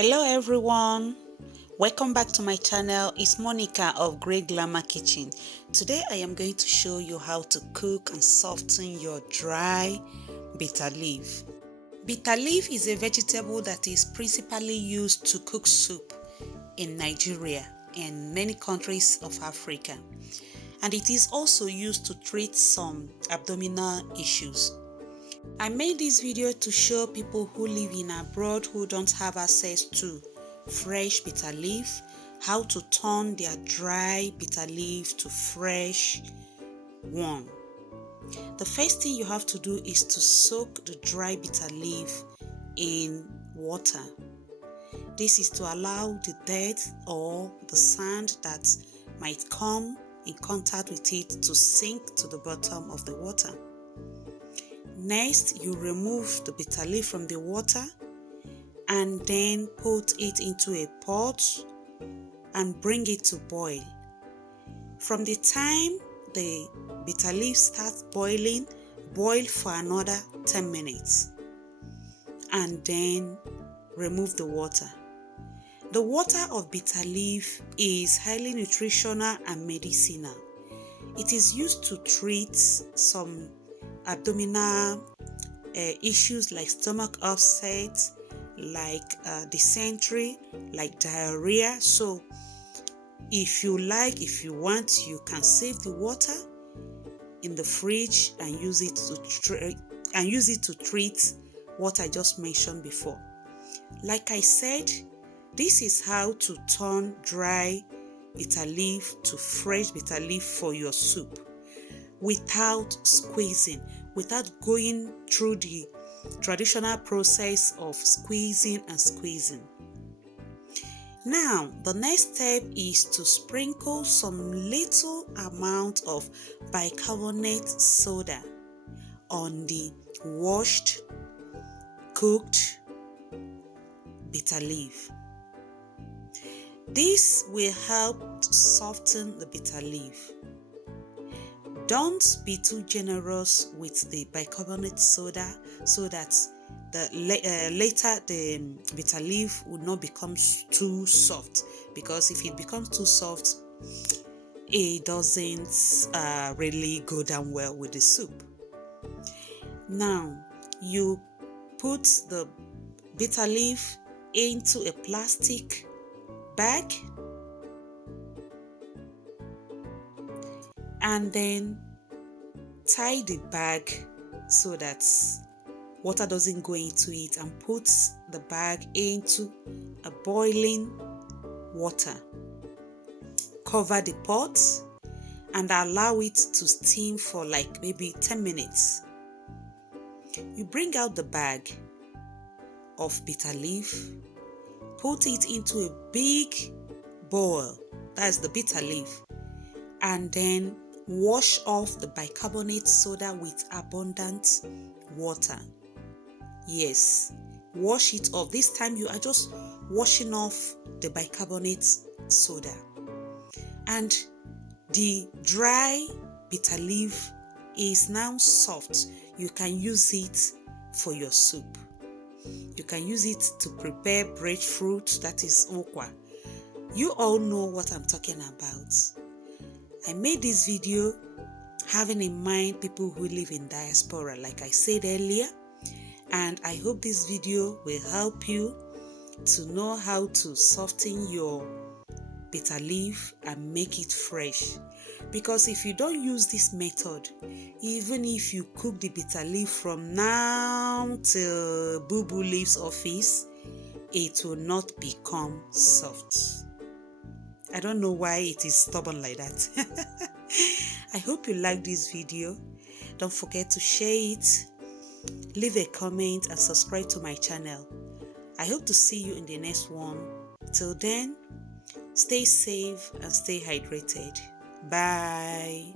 Hello everyone, welcome back to my channel. It's Monica of Greyglamma Kitchen. Today I am going to show you how to cook and soften your dry bitter leaf. Bitter leaf is a vegetable that is principally used to cook soup in Nigeria and many countries of Africa, and it is also used to treat some abdominal issues. I made this video to show people who live in abroad who don't have access to fresh bitter leaf how to turn their dry bitter leaf to fresh one. The first thing you have to do is to soak the dry bitter leaf in water. This is to allow the dirt or the sand that might come in contact with it to sink to the bottom of the water. Next, you remove the bitter leaf from the water and then put it into a pot and bring it to boil. From the time the bitter leaf starts boiling, boil for another 10 minutes and then remove the water. The water of bitter leaf is highly nutritional and medicinal. It is used to treat some abdominal issues like stomach upset, like dysentery, like diarrhea. So if you want, you can save the water in the fridge and use it to treat what I just mentioned before. Like I said, this is how to turn dry bitter leaf to fresh bitter leaf for your soup without squeezing, without going through the traditional process of squeezing and squeezing. Now, the next step is to sprinkle some little amount of bicarbonate soda on the washed, cooked bitter leaf. This will help soften the bitter leaf. Don't be too generous with the bicarbonate soda so that later the bitter leaf will not become too soft, because if it becomes too soft, it doesn't really go down well with the soup. Now, you put the bitter leaf into a plastic bag and then tie the bag so that water doesn't go into it, and put the bag into a boiling water. Cover the pot and allow it to steam for like maybe 10 minutes. You bring out the bag of bitter leaf, put it into a big bowl, that's the bitter leaf, and then wash off the bicarbonate soda with abundant water. Yes, wash it off. This time you are just washing off the bicarbonate soda. And the dry bitter leaf is now soft. You can use it for your soup. You can use it to prepare breadfruit, that is okwa. You all know what I'm talking about. I made this video having in mind people who live in diaspora, like I said earlier, and I hope this video will help you to know how to soften your bitter leaf and make it fresh. Because if you don't use this method, even if you cook the bitter leaf from now till Boo Boo leaves office, it will not become soft. I don't know why it is stubborn like that. I hope you like this video. Don't forget to share it, leave a comment and subscribe to my channel. I hope to see you in the next one. Till then, stay safe and stay hydrated. Bye.